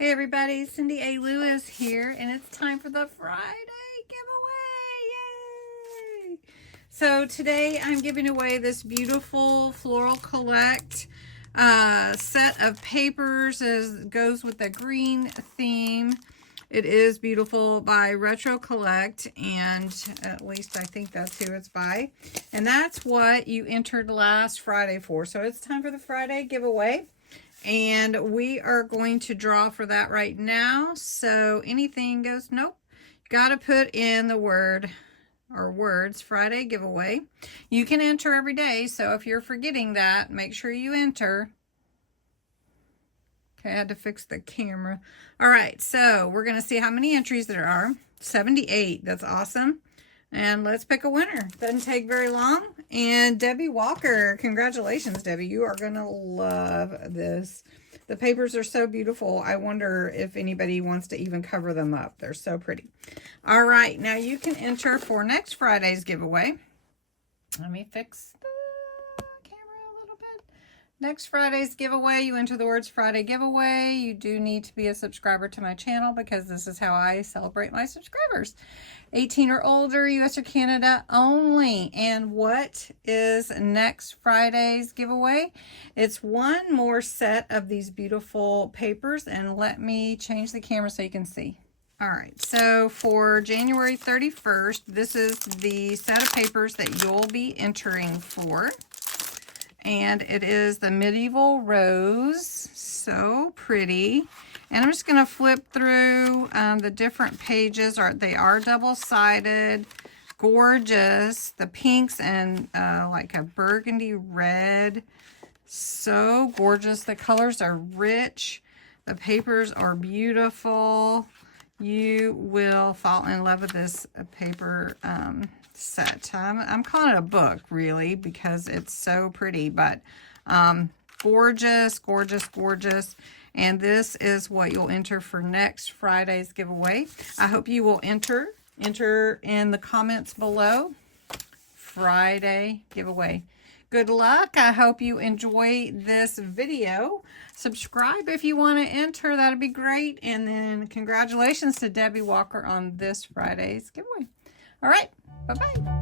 Hey everybody, CindyALewis here, and it's time for the Friday giveaway! Yay! So today I'm giving away this beautiful Flora Collect set of papers as goes with the green theme. It is beautiful by Retro Collect, and at least I think that's who it's by. And that's what you entered last Friday for. So it's time for the Friday giveaway. And we are going to draw for that right now. So anything goes, nope. Got to put in the word or words Friday giveaway. You can enter every day. So if you're forgetting that, make sure you enter. Okay, I had to fix the camera. All right, so we're going to see how many entries there are. 78. That's awesome. And let's pick a winner. Doesn't take very long. And Debbie Walker, congratulations, Debbie. You are going to love this. The papers are so beautiful. I wonder if anybody wants to even cover them up. They're so pretty. All right, now you can enter for next Friday's giveaway. Let me fix the camera a little bit. Next Friday's giveaway, you enter the words Friday giveaway. You do need to be a subscriber to my channel because this is how I celebrate my subscribers. 18 or older, US or Canada only. And what is next Friday's giveaway? It's one more set of these beautiful papers, and let me change the camera so you can see. All right, so for January 31st, this is the set of papers that you'll be entering for. And it is the Medieval Rose. So pretty. And I'm just going to flip through the different pages. They are double-sided. Gorgeous. The pinks and like a burgundy red. So gorgeous. The colors are rich. The papers are beautiful. You will fall in love with this paper set. I'm calling it a book, really, because it's so pretty, but gorgeous, gorgeous, gorgeous. And this is what you'll enter for next Friday's giveaway. I hope you will enter in the comments below. Friday giveaway. Good luck. I hope you enjoy this video. Subscribe if you want to enter. That'd be great. And then congratulations to Debbie Walker on this Friday's giveaway. All right. Bye-bye.